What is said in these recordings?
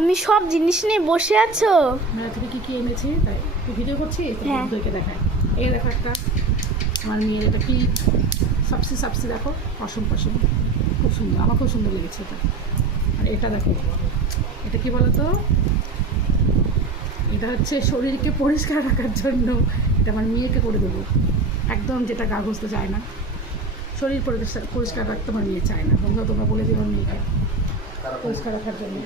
তুমি সব জিনিস নিয়ে বসে আছো? মেলা থেকে কি কি এনেছি তাই ভিডিও করছি, হ্যাঁ। বন্ধুদেরকে দেখায়। এই দেখো একটা আমার মেয়ের, এটা কি সাবসি সাবসি, দেখো পশম পশম, খুব সুন্দর, আমার খুব সুন্দর লেগেছে এটা। আর এটা দেখো, এটা কি বলো তো, এটা হচ্ছে শরীরকে পরিষ্কার রাখার জন্য। এটা আমার মেয়েকে করে দেবো, একদম যেটা গা ঘষতে চায় না, শরীর পরিষ্কার রাখতে আমার মেয়ে চায় না। বন্ধু তোমরা বলে দিও আমার মেয়েকে পরিষ্কার রাখার জন্য।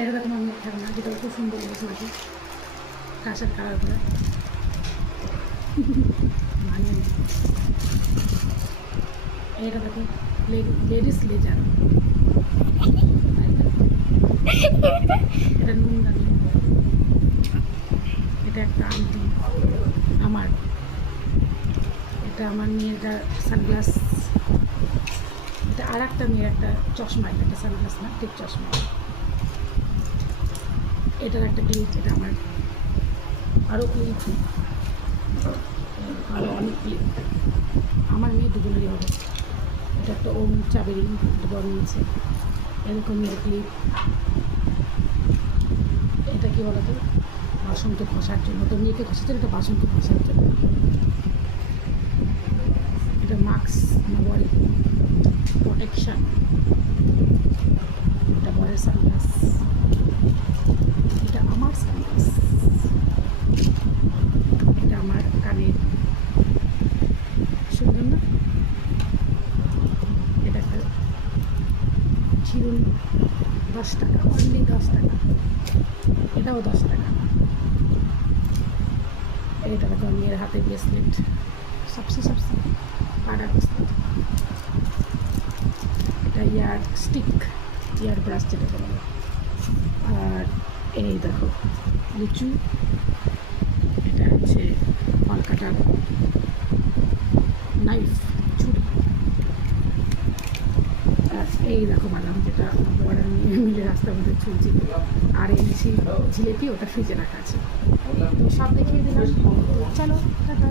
এটা দেখো আমার মেয়ে থাকে না, যেটা খুব সুন্দর লেগেছে নাকি, কাঁচার কালার করে মানে। এটা দেখো লেডিস লেজার, এটা নুন দানি, এটা একটা আংটি আমার, এটা আমার মেয়ের সানগ্লাস, এটা আর একটা মেয়ের একটা চশমা, এটা সানগ্লাস না ঠিক চশমা, এটার একটা ক্লিপ, এটা আমার আরও ক্লিপ, আরও অনেক ক্লিপ, আমার মেয়ে দুজনেরই হবে। এটা একটা ওম চাবেরি বড় নিয়েছে, এরকম মেয়ের ক্লিপ। এটা কি বলতো, বাসনকে ঘষার জন্য, তো মেয়েকে ঘষাচ্ছে, এটা বাসনকে ঘষার জন্য। এটা মাস্ক না বডি প্রোটেকশন, এটা বরের সানগ্লাস, এটা আমার সানগ্লাস, এটা আমার কানের, সুন্দর না? এটা একটা চিরুন, 10 টাকা, অনলি 10 টাকা, এটাও 10 টাকা। এটা দেখো মেয়ের হাতে ব্রেসলেট, সবসে সবসে পাড়া ব্রেসলেট, এটা ইয়ার স্টিক, ইয়ার ব্রাশ যেটাকে বলে। আর এই দেখো লিচু, এটা হচ্ছে ফল কাটার নাইফ, ছুরি। আর এই দেখো বাদাম, যেটা বড় মিলে রাস্তার মধ্যে ছুলছিল। আর এনেছি জিলেপি, ওটা ফ্রিজে রাখা আছে। তো সব দেখিয়ে দিলাম, তো চলো টাটা।